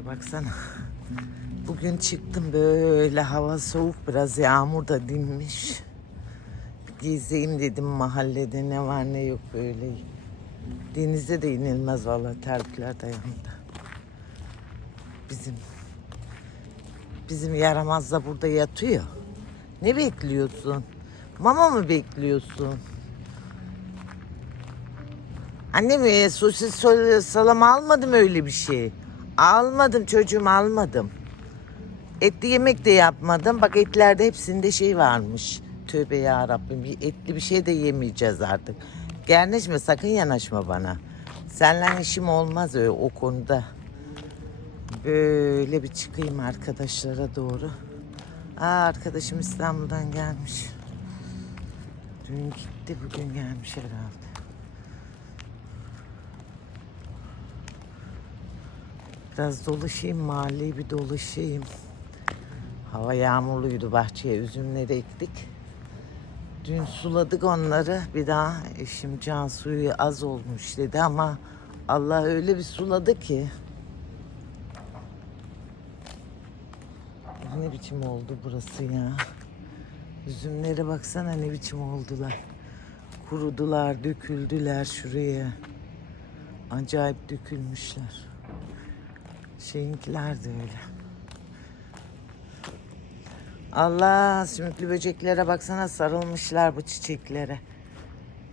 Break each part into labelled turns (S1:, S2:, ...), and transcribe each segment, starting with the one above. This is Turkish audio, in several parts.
S1: Şuraya baksana. Bugün çıktım böyle hava soğuk biraz yağmur da dinmiş. Bir gezeyim dedim mahallede ne var ne yok böyle. Denize de inilmez vallahi terlikler dayandı. Bizim bizim yaramaz da burada yatıyor. Ne bekliyorsun? Mama mı bekliyorsun? Anne mi sosis sol- salam almadım öyle bir şey. Almadım çocuğum almadım. Etli yemek de yapmadım. Bak etlerde hepsinde şey varmış. Tövbe ya Rabbim. Etli bir şey de yemeyeceğiz artık. Gerneşme sakın yanaşma bana. Seninle işim olmaz öyle o konuda. Böyle bir çıkayım arkadaşlara doğru. Aa arkadaşım İstanbul'dan gelmiş. Dün gitti bugün gelmiş herhalde. Biraz dolaşayım mahalleyi bir dolaşayım. Hava yağmurluydu bahçeye üzümleri ektik. Dün suladık onları bir daha eşim can suyu az olmuş dedi ama Allah öyle bir suladı ki. Ne biçim oldu burası ya. Üzümlere baksana ne biçim oldular. Kurudular, döküldüler şuraya. Acayip dökülmüşler. Şeyinkiler de öyle. Allah sümüklü böceklere baksana sarılmışlar bu çiçeklere.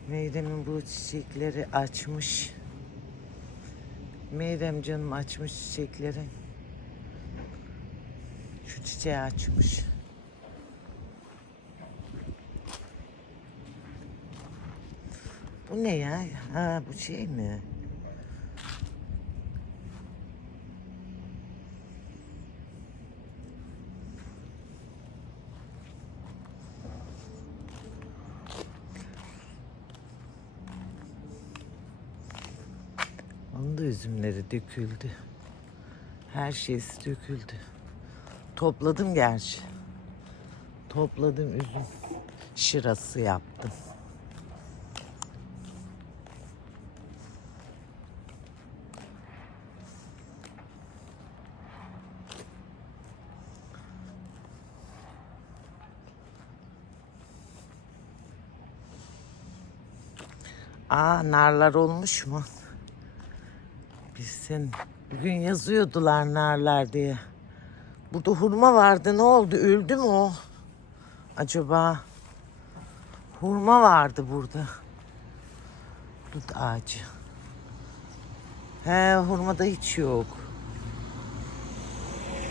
S1: Meyrem'in bu çiçekleri açmış. Meyrem canım açmış çiçekleri. Şu çiçeği açmış. Bu ne ya? Ha bu şey mi? Üzümleri döküldü. Her şeysi döküldü. Topladım gerçi. Topladım üzüm. Şırası yaptım. Aa narlar olmuş mu? Bilsin. Bugün yazıyordular narlar diye. Burada hurma vardı. Ne oldu? Öldü mü o? Acaba? Hurma vardı burada. Dut ağacı. He hurmada hiç yok.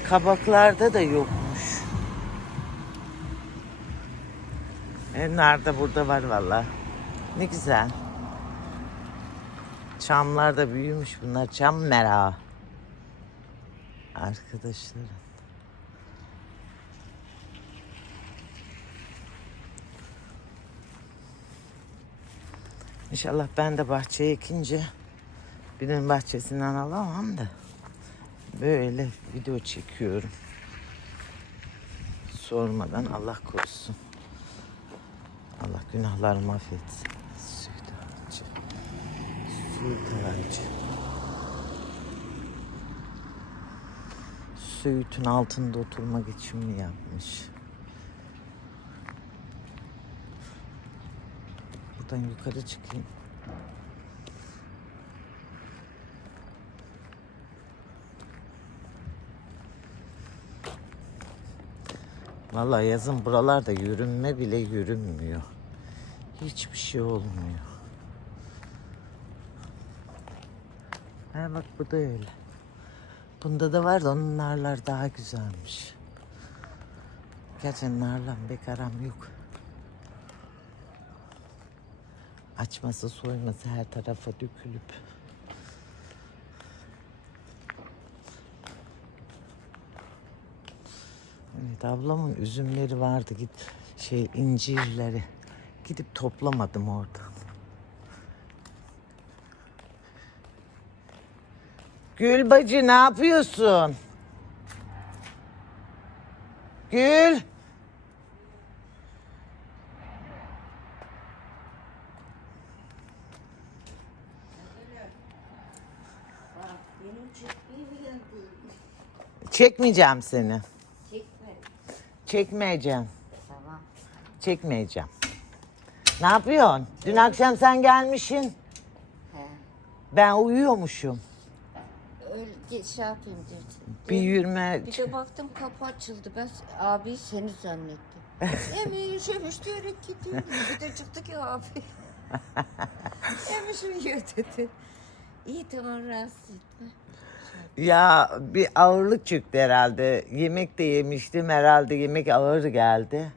S1: Kabaklarda da yokmuş. E, nar da burada var valla. Ne güzel. Çamlar da büyümüş bunlar. Çam merağı. Arkadaşlarım. İnşallah ben de bahçeye ekince birinin bahçesinden alamam da böyle video çekiyorum. Sormadan Allah korusun. Allah günahlarımı affetsin. Ağacı. Söğütün altında oturmak için mi yapmış? Buradan yukarı çıkayım. Vallahi yazın buralarda yürünme bile yürünmüyor. Hiçbir şey olmuyor. Ha bak bu da öyle. Bunda da var da onun narlar daha güzelmiş. Gerçi narla pek aram yok. Açması soyması her tarafa dökülüp. Evet ablamın üzümleri vardı git şey incirleri. Gidip toplamadım oradan. Gül bacı ne yapıyorsun? Gül. Çekmeyeceğim seni.
S2: Çekme.
S1: Çekmeyeceğim.
S2: Tamam.
S1: Çekmeyeceğim. Ne yapıyorsun? Dün akşam sen gelmişsin.
S2: He.
S1: Ben uyuyormuşum.
S2: Ge- şey yapayım dedim.
S1: Bir yürüme.
S2: Bir de baktım kapı açıldı. Ben abi seni zannettim. Emin şemiş diyerek gidiyor. Bir de çıktı ki abi. Emiş uyuyor dedi. İyi tamam rahatsız etme.
S1: Ya bir ağırlık çıktı herhalde. Yemek de yemiştim herhalde yemek ağır geldi.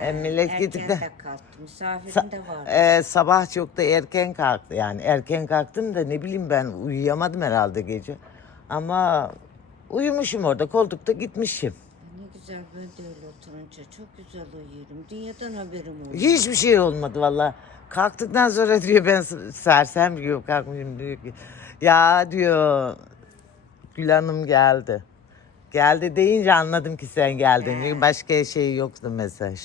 S1: E, millet gidip de
S2: de kalktı. Misafirin
S1: Sa-
S2: de vardı.
S1: e, sabah çok da erken kalktı yani erken kalktım da ne bileyim ben uyuyamadım herhalde gece. Ama uyumuşum orada koltukta gitmişim.
S2: Ne güzel de öyle oturunca çok güzel uyuyorum. Dünyadan haberim oldu.
S1: Hiçbir şey olmadı valla. Kalktıktan sonra diyor ben sersem gibi kalkmışım diyor ki. Ya diyor Gül Hanım geldi. Geldi deyince anladım ki sen geldin. Çünkü başka şey yoktu mesaj.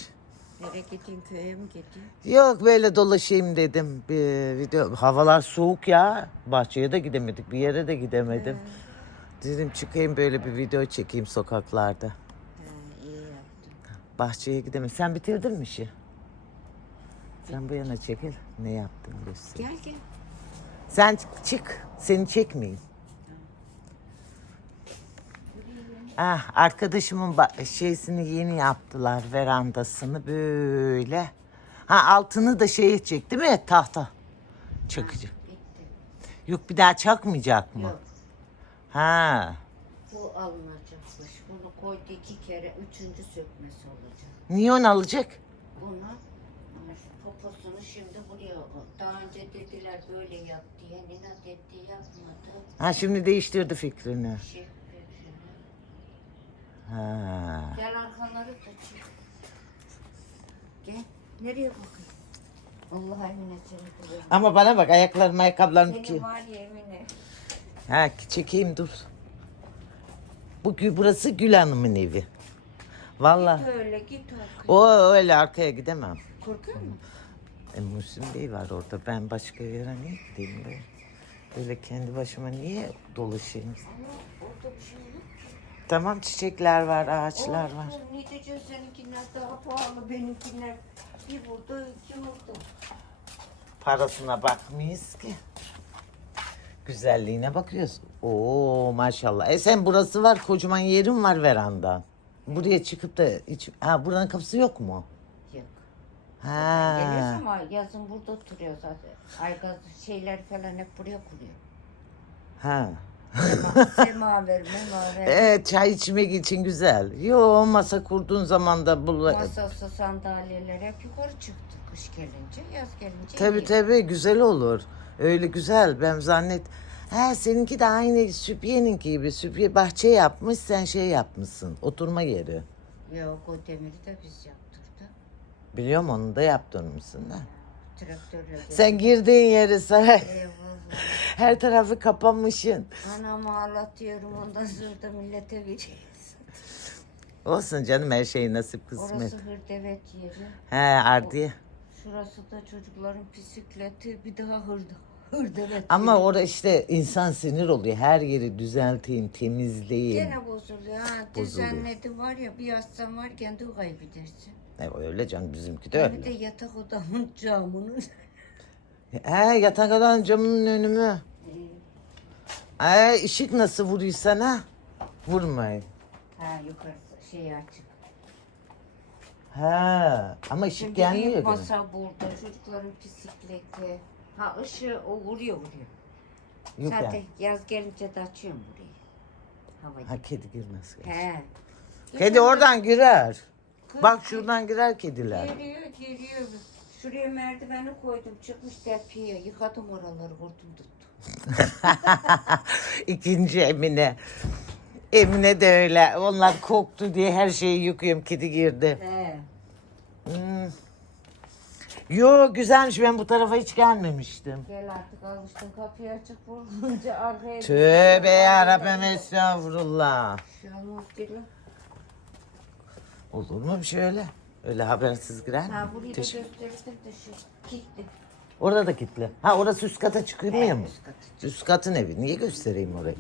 S2: Nereye gideyim köye mi gideyim?
S1: Yok böyle dolaşayım dedim. Bir video havalar soğuk ya. Bahçeye de gidemedik. Bir yere de gidemedim. Dedim çıkayım böyle bir video çekeyim sokaklarda.
S2: Ha, iyi yaptın.
S1: Bahçeye gidemedim. Sen bitirdin mi işi? Sen bu yana çekil. Ne yaptın göster.
S2: Gel gel.
S1: Sen çık. Seni çekmeyeyim. Ah, arkadaşımın şeysini yeni yaptılar verandasını böyle. Ha altını da şeye çek değil mi? Tahta. Çakıcı.
S2: Bitti.
S1: Yok bir daha çakmayacak mı?
S2: Yok.
S1: Ha.
S2: Bu alınacakmış. Bunu koydu iki kere. Üçüncü sökmesi olacak.
S1: Niye onu alacak?
S2: Bunu ama şu poposunu şimdi buraya. Daha önce dediler böyle yap diye. Ninat etti yapmadı.
S1: Ha şimdi değiştirdi fikrini.
S2: Şey,
S1: Ha.
S2: Gel arkanları da çek. Gel. Nereye bakayım? Allah emine seni.
S1: Ama bana bak ayaklarım ayakkabılarım ki.
S2: Seni var ya Emine.
S1: Ha çekeyim dur. Bu gü- burası Gül Hanım'ın evi. Vallahi.
S2: Öyle git arkaya.
S1: O öyle arkaya gidemem.
S2: Korkuyor musun?
S1: E, Muhsin Bey var orada. Ben başka yere niye gideyim be? Böyle kendi başıma niye dolaşayım?
S2: Ama orada bir şey yok.
S1: Tamam çiçekler var, ağaçlar var.
S2: Ne diyeceğim seninkiler daha pahalı benimkiler. Bir burada iki burada.
S1: Parasına bakmayız ki. Güzelliğine bakıyoruz. Oo maşallah. E sen burası var, kocaman yerin var veranda. Buraya çıkıp da hiç... Ha buranın kapısı yok mu?
S2: Yok.
S1: Ha.
S2: Geliyoruz ama yazın burada oturuyor zaten. Aygaz şeyler falan hep buraya kuruyor.
S1: Ha.
S2: Semaver, memaver.
S1: Evet çay içmek için güzel. Yo masa kurduğun zaman da bu...
S2: Masası, sandalyeler hep yukarı çıktı. Kış gelince, yaz gelince
S1: Tabii
S2: iyi.
S1: tabii güzel olur. Öyle güzel. Ben zannet. Ha seninki de aynı Süpye'ninki gibi. Süpye bahçe yapmış, sen şey yapmışsın. Oturma yeri.
S2: Yok o demiri de biz yaptırdık.
S1: Biliyorum onu da yaptırmışsın da.
S2: Traktörle
S1: Sen girdiğin yeri sen
S2: Eyvallah.
S1: her tarafı kapamışsın.
S2: Anamı ağlatıyorum ondan sonra da millete veririz.
S1: Olsun canım her şey nasip kısmet.
S2: Orası hırdevet yeri.
S1: He Ardiye.
S2: Şurası da çocukların bisikleti bir daha hırda. Hırdevet
S1: Ama orada işte insan sinir oluyor. Her yeri düzelteyim, temizleyeyim.
S2: Gene bozuluyor. Ha,
S1: Bozuluyor.
S2: düzenledim var ya bir yastan var kendi kaybedersin.
S1: E, öyle canım bizimki de
S2: Bir de
S1: öyle.
S2: yatak odamın camını.
S1: He yatak odanın camının önü mü? Ay ışık nasıl vuruyor sana? Vurmayın.
S2: ha yukarısı şey açık.
S1: Ha ama ışık
S2: Şimdi
S1: gelmiyor.
S2: büyük
S1: gene.
S2: masa burada çocukların bisikleti. Ha ışığı o vuruyor vuruyor.
S1: Yok
S2: Zaten
S1: yani.
S2: yaz gelince de açıyorum burayı. Hava
S1: Ha kedi girmez.
S2: He.
S1: Kedi oradan girer. Bak şuradan girer kediler.
S2: Geliyor geliyor. Şuraya merdiveni koydum çıkmış tepkiye. Yıkadım oraları hortum tuttu.
S1: İkinci Emine. Emine de öyle. Onlar koktu diye her şeyi yıkıyorum. Kedi girdi.
S2: He.
S1: Hmm. Yo güzelmiş. Ben bu tarafa hiç gelmemiştim.
S2: Gel artık alıştın kapıyı açık vurunca arkaya.
S1: Tövbe yarabbim estağfurullah.
S2: Şu an muhtemelen.
S1: Olur mu bir şey öyle? Öyle habersiz girer mi?
S2: Ha burayı da gösterirdim de şu kilitli.
S1: Orada da kilitli. Ha orası üst kata çıkıyor mu?
S2: üst katı.
S1: Üst katın evi. Niye göstereyim orayı?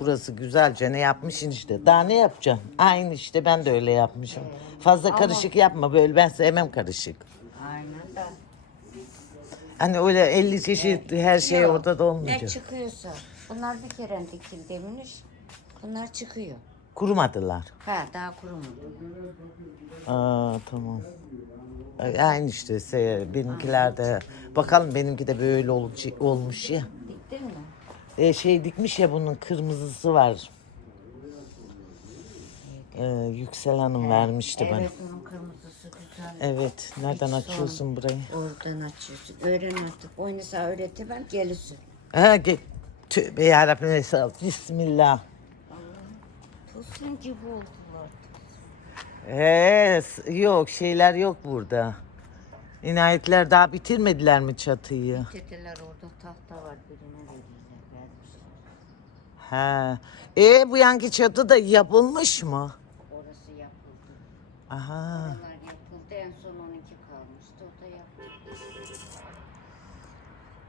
S1: burası güzelce ne yapmışsın işte. Daha ne yapacaksın? Aynı işte ben de öyle yapmışım. Fazla karışık yapma böyle ben sevmem karışık. Hani öyle 50 çeşit her şey
S2: Yok,
S1: orada da
S2: Ne
S1: olmayacak.
S2: çıkıyorsa. Bunlar bir kere dikildi demiş. Bunlar çıkıyor.
S1: Kurumadılar.
S2: Ha daha kurumadı.
S1: Aa tamam. Ay, Aynı işte se- benimkiler de bakalım benimki de böyle ol- olmuş ya.
S2: Diktin mi?
S1: E, şey dikmiş ya bunun kırmızısı var. Ee, Yüksel Hanım vermişti bana.
S2: Evet bunun kırmızısı güzel.
S1: Evet. Nereden
S2: Hiç
S1: açıyorsun burayı?
S2: Oradan açıyorsun. Öğren artık. Oynasa öğretemem gelirsin.
S1: Ha, ge- Tövbe yarabbim estağfurullah. Bismillah.
S2: Tosun gibi oldular.
S1: He, yok şeyler yok burada. İnayetler daha bitirmediler mi çatıyı?
S2: Dediler orada tahta var birine verirler.
S1: Ha. E bu yanki çatı da yapılmış mı? Aha.
S2: Oralar yapıldı. En son onunki kalmıştı. O da yapıldı.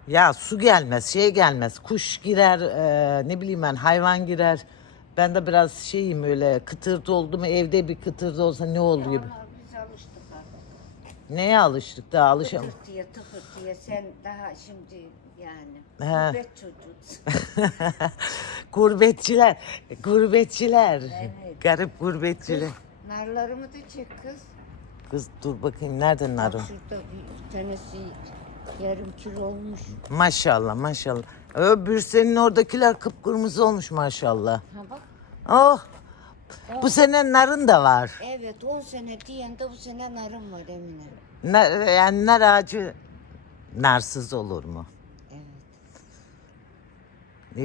S1: Ya su gelmez, şey gelmez. Kuş girer, e, ne bileyim ben hayvan girer. Ben de biraz şeyim öyle kıtırtı oldu mu evde bir kıtırtı olsa ne oluyor?
S2: Ama biz alıştık artık.
S1: Neye alıştık daha alışam.
S2: Tıkırtıya tıkırtıya sen daha şimdi yani.
S1: He.
S2: Gurbet çocuğusun.
S1: gurbetçiler, gurbetçiler.
S2: Evet.
S1: Garip gurbetçiler.
S2: Narlarımı da çek kız.
S1: Kız dur bakayım nereden
S2: Bak
S1: narı?
S2: şurada bir tanesi yarım kilo olmuş.
S1: Maşallah maşallah. Öbür senin oradakiler kıpkırmızı olmuş maşallah.
S2: Ha bak.
S1: Oh. Bu sene narın da var.
S2: Evet 10 sene diyen de bu sene narım var Emine.
S1: Nar, yani nar ağacı narsız olur mu?
S2: Evet.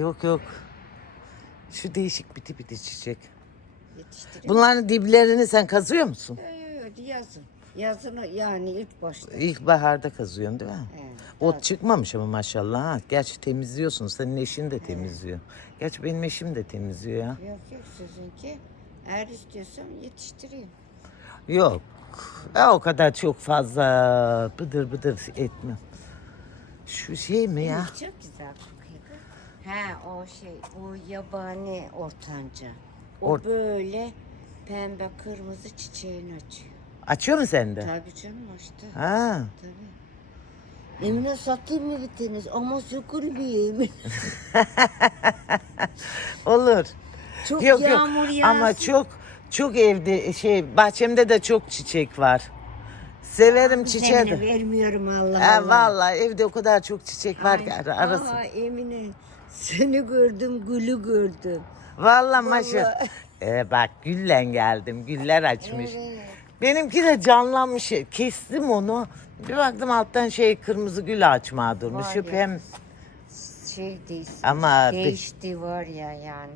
S1: Yok yok. Şu değişik biti biti çiçek.
S2: Yetiştireyim.
S1: Bunların diplerini sen kazıyor musun?
S2: Evet yazın. Yazın yani ilk başta.
S1: İlkbaharda kazıyorsun değil mi?
S2: Evet.
S1: Ot çıkmamış ama maşallah ha. Gerçi temizliyorsun. Senin eşin de temizliyor. Gerçi benim eşim de temizliyor ya.
S2: Yok yok sizinki. Eğer istiyorsan yetiştireyim.
S1: Yok. Ya o kadar çok fazla bıdır bıdır etmem. Şu şey mi ya?
S2: Çok güzel kokuyor. He o şey o yabani ortanca. O
S1: Or-
S2: böyle pembe kırmızı çiçeğini açıyor.
S1: Açıyor mu sende?
S2: Tabii canım açtı.
S1: Ha.
S2: Tabii. Emine satayım mı bitiniz? Ama sökül bir yemin.
S1: Olur.
S2: Çok
S1: yok
S2: yağmur
S1: yok.
S2: yağsın.
S1: Ama çok çok evde şey bahçemde de çok çiçek var. Severim çiçeği
S2: Seni vermiyorum Allah
S1: Ha,
S2: Allah.
S1: vallahi evde o kadar çok çiçek var ki ara- arası.
S2: Aa, Emine seni gördüm gülü gördüm.
S1: Vallahi maşallah. Ee, bak gülle geldim. Güller açmış.
S2: Evet.
S1: Benimki de canlanmış. Kestim onu. Bir baktım alttan şey kırmızı gül açmaya durmuş.
S2: Var ya.
S1: pem
S2: Şey değişti.
S1: Ama-
S2: değişti var ya yani.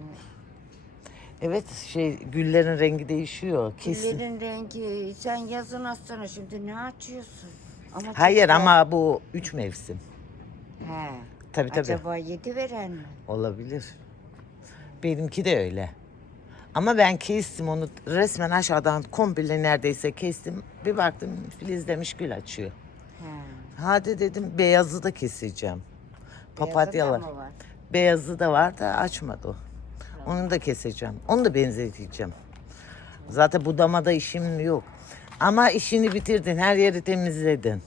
S1: evet şey güllerin rengi değişiyor. Kesin.
S2: Güllerin rengi sen yazın açsana şimdi ne açıyorsun? Ama
S1: Hayır
S2: güzel.
S1: ama bu üç mevsim.
S2: He.
S1: Tabii tabii.
S2: Acaba yedi veren mi?
S1: Olabilir. Benimki de öyle. Ama ben kestim onu resmen aşağıdan komple neredeyse kestim. Bir baktım filizlemiş gül açıyor.
S2: He.
S1: Hadi dedim beyazı da keseceğim. Papatyalar.
S2: Beyazı da var?
S1: Beyazı da var da açmadı o. Onu da keseceğim. Onu da benzeteceğim. Zaten budamada işim yok. Ama işini bitirdin. Her yeri temizledin.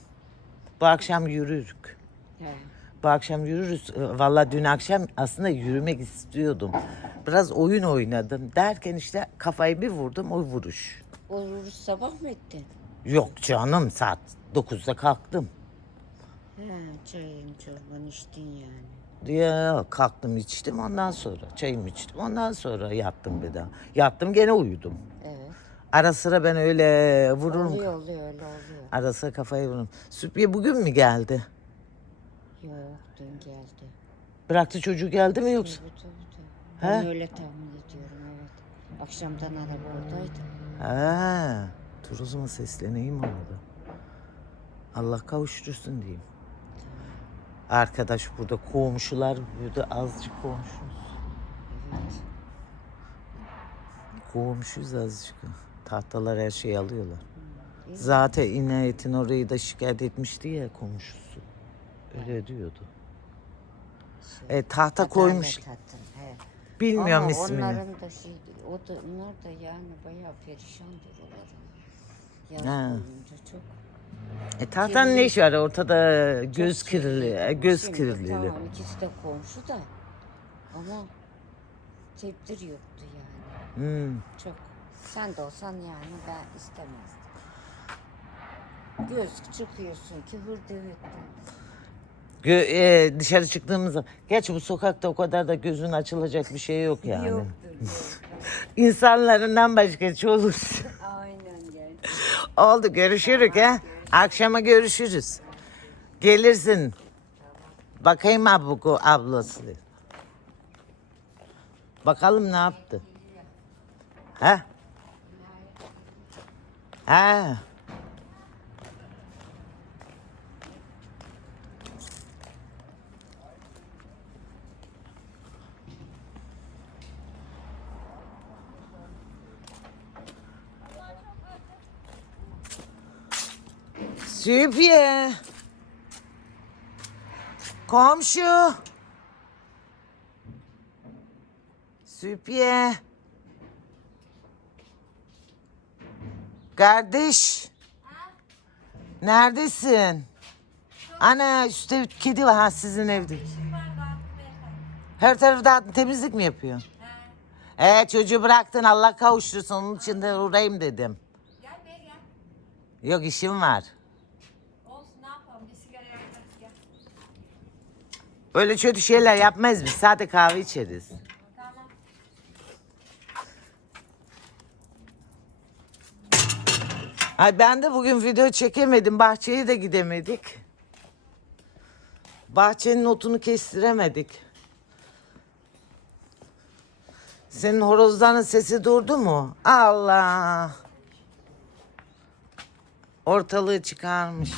S1: Bu akşam yürürük.
S2: He.
S1: Bu akşam yürürüz. Valla dün akşam aslında yürümek istiyordum. Biraz oyun oynadım. Derken işte kafayı bir vurdum o vuruş.
S2: Olur sabah mı ettin?
S1: Yok canım saat 9'da kalktım.
S2: He, çayın çorbanı içtin yani.
S1: Ya kalktım içtim ondan sonra çayımı içtim ondan sonra yattım bir daha. Yattım gene uyudum.
S2: Evet.
S1: Ara sıra ben öyle vururum.
S2: Oluyor oluyor öyle oluyor.
S1: Ara sıra kafayı vururum. Süpye bugün mü geldi?
S2: Yok dün geldi.
S1: Bıraktı çocuğu geldi mi yoksa?
S2: Tabii tabii tabii. Ben
S1: He?
S2: öyle tahmin ediyorum evet. Akşamdan araba oradaydı.
S1: Ha, dur o zaman sesleneyim ona da. Allah kavuştursun diyeyim. Arkadaş burada komşular burada azıcık komşuyuz.
S2: Evet.
S1: Komşuyuz azıcık. Tahtalar her şeyi alıyorlar. Zaten inayetin orayı da şikayet etmişti ya komşusu. Öyle diyordu.
S2: Şey,
S1: E, tahta koymuş.
S2: hattın, he.
S1: Bilmiyorum
S2: Ama
S1: ismini.
S2: onların da şey, o da, onlar da yani bayağı perişan duruyorlar. Yaz
S1: Ha.
S2: boyunca çok.
S1: E tahtanın ne işi var ortada göz
S2: kirli.
S1: e, göz
S2: Şimdi
S1: kirliliği.
S2: Tamam ikisi de komşu da ama tepdir yoktu yani.
S1: Hmm.
S2: Çok. Sen de olsan yani ben istemezdim. Göz çıkıyorsun ki hırdı
S1: Gö- e, dışarı çıktığımızda, gerçi bu sokakta o kadar da gözün açılacak bir şey yok yani.
S2: Yoktur. yok.
S1: İnsanlarından başka çoğu.
S2: Aynen.
S1: Oldu görüşürük ha. Akşama görüşürüz. Gelirsin. Bakayım abuku ablası. Bakalım ne yaptı. Ha? Ha. Süpye. Komşu. Süpye. Kardeş. Neredesin? Ana üstte kedi var ha sizin evde. Her dağıttın temizlik mi yapıyorsun? Ee çocuğu bıraktın Allah kavuştursun onun için de uğrayayım dedim.
S3: Gel be gel.
S1: Yok işim var.
S3: Olsun ne yapalım bir sigara yakarız gel.
S1: Öyle kötü şeyler yapmayız biz. Sade kahve içeriz. Ay ben de bugün video çekemedim. Bahçeye de gidemedik. Bahçenin otunu kestiremedik. Senin horozların sesi durdu mu? Allah. Ortalığı çıkarmış.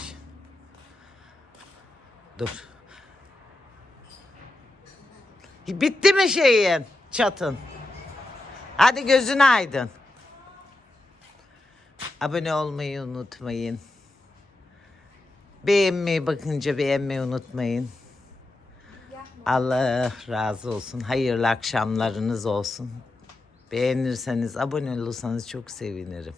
S1: Dur. Bitti mi şeyin? Çatın. Hadi gözün aydın. Abone olmayı unutmayın. Beğenmeyi bakınca beğenmeyi unutmayın. Allah razı olsun. Hayırlı akşamlarınız olsun. Beğenirseniz, abone olursanız çok sevinirim.